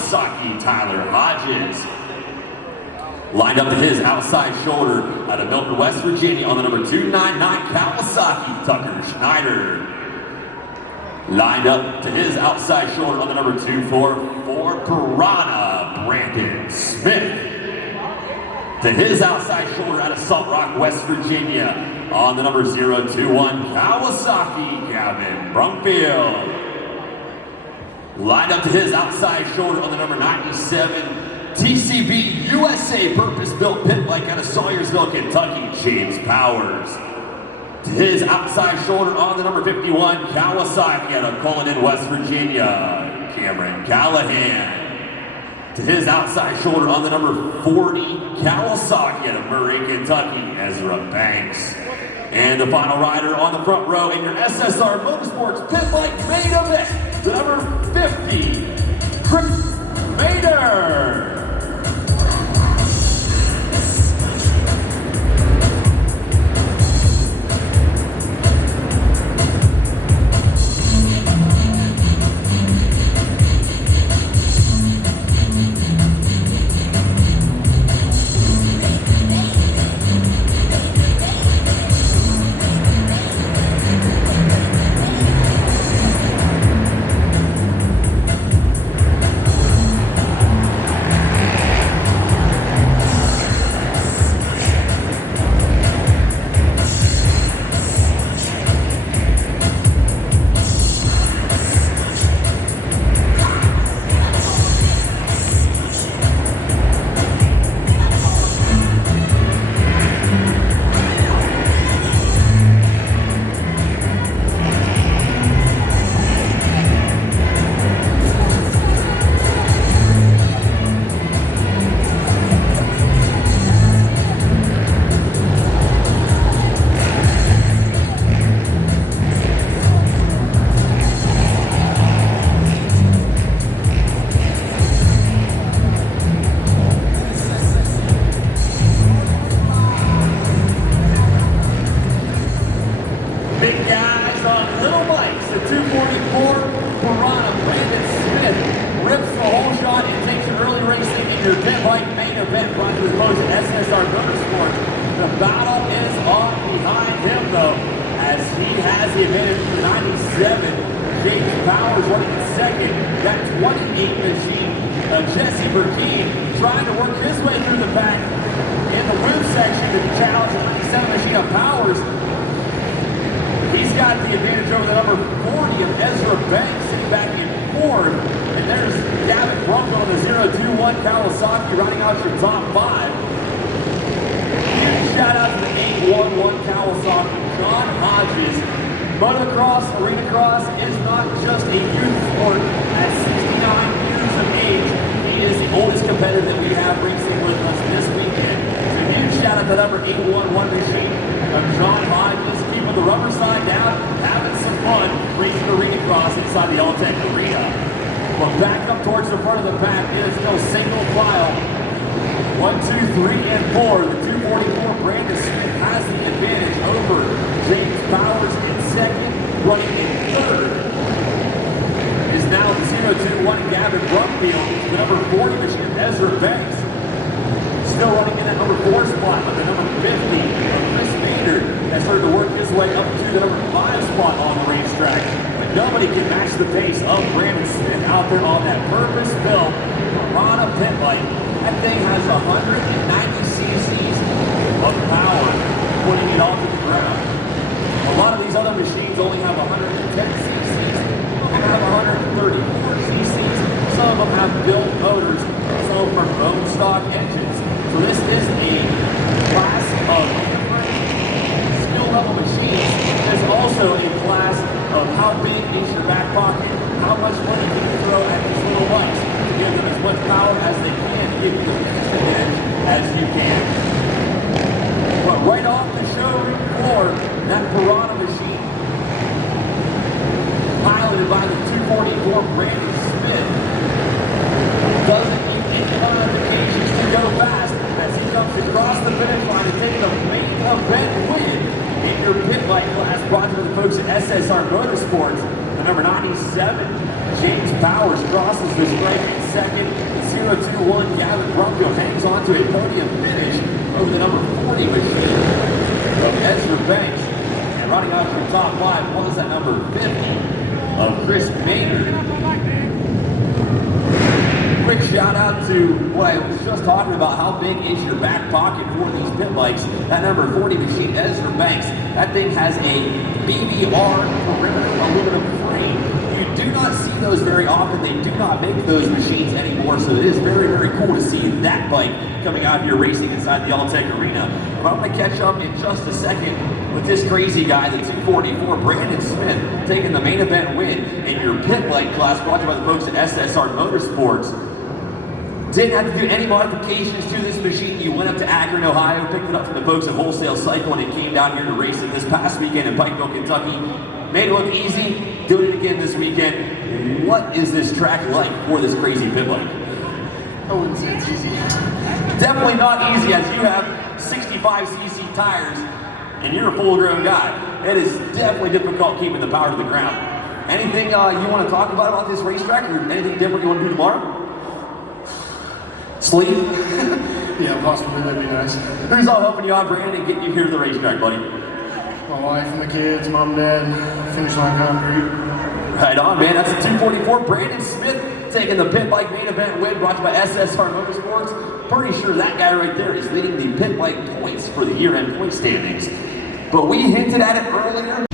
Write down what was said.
Kawasaki, Tyler Hodges. Lined up to his outside shoulder out of Milton, West Virginia on the number 299 Kawasaki, Tucker Schneider. Lined up to his outside shoulder on the number 244 Piranha, Brandon Smith. To his outside shoulder out of Salt Rock, West Virginia on the number 021 Kawasaki, Gavin Brumfield. Lined up to his outside shoulder on the number 97 TCB USA purpose-built pit bike out of Sawyersville, Kentucky, James Powers. To his outside shoulder on the number 51 Kawasaki out of Cullinan, West Virginia, Cameron Callahan. To his outside shoulder on the number 40 Kawasaki out of Murray, Kentucky, Ezra Banks. And the final rider on the front row in your SSR Motorsports pit bike main event, the number 50, Chris Mader. Big guys on little bikes, the 244 Piranha, Brandon Smith rips the whole shot and takes an early racing in your pit bike main event brought to the post at SSR Motorsports. The battle is on behind him though, as he has the advantage for 97. James Powers running in second. That 28 machine of Jesse Burkeen trying to work his way through the pack in the win section to challenge the 97 machine of Powers. He's got the advantage over the number 40 of Ezra Banks sitting back in fourth. And there's Gavin Brumfield on the 021 Kawasaki running out your top five. Huge shout out to the 811 Kawasaki, John Hodges. Motocross, arena cross is not just a youth sport. At 69 years of age, he is the oldest competitor that we have racing with us this weekend. So huge shout out to the number 811 machine of John Hodges. Keeping the rubber side down, having some fun racing arena cross inside the Alltech Arena. We're back up towards the front of the pack. It is still single file. 1, 2, 3, and 4. The 244 Brandon Smith has the advantage over James Powers in second. Running in third is now the 021 Gavin Brumfield. The number 40 machine Ezra Banks. Still running in that number 4 spot, but the number 50 of Chris Mader has started to work his way up to the number 5 spot on the racetrack. But nobody can match the pace of Brandon Smith out there on that purpose-built Piranha pit bike. That thing has 190 cc's of power, putting it onto the ground. A lot of these other machines only have 110 cc's, some have 134 cc's, some of them have built motors, some of them are bone stock engines. So this is a class of different skill level machines. There's also a class of how big is your back pocket, how much money can you throw at these little bikes to give them as much power as they can, give you the advantage as you can. But right off the showroom floor, that Piranha machine, piloted by the 244 Brandon Smith, doesn't need any modifications to go fast as he comes across the finish line and taking a main event win in your pit bike class, brought to the folks at SSR Motorsports. The number 97, James Powers, crosses the in second. 0-2-1 Gavin Bronco hangs on to a podium finish over the number 40 machine of Ezra Banks. And running out from top 5 was that number 50 of Chris Maynard. Quick shout out to what I was just talking about, how big is your back pocket for these pit bikes. That number 40 machine, Ezra Banks, that thing has a BBR perimeter aluminum frame. You do not see those very often. They do not make those machines anymore, so it is very, very cool to see that bike coming out here racing inside the Alltech Arena. But I'm going to catch up in just a second with this crazy guy, the 244, Brandon Smith, taking the main event win in your pit bike class, brought to you by the folks at SSR Motorsports. Didn't have to do any modifications to this machine. You went up to Akron, Ohio, picked it up from the folks at Wholesale Cycle, and it came down here to race it this past weekend in Pikeville, Kentucky. Made it look easy, doing it again this weekend. What is this track like for this crazy pit bike? I wouldn't say it's easy. Definitely not easy, as you have 65cc tires, and you're a full-grown guy. It is definitely difficult keeping the power to the ground. Anything you want to talk about this racetrack, or anything different you want to do tomorrow? Sleep? Yeah, possibly, that'd be nice. Who's all helping you out, Brandon, and getting you here to the racetrack, buddy? My wife and the kids, mom, dad, finish line concrete. Right on, man. That's a 244. Brandon Smith taking the pit bike main event win, brought to you by SSR Motorsports. Pretty sure that guy right there is leading the pit bike points for the year-end point standings. But we hinted at it earlier.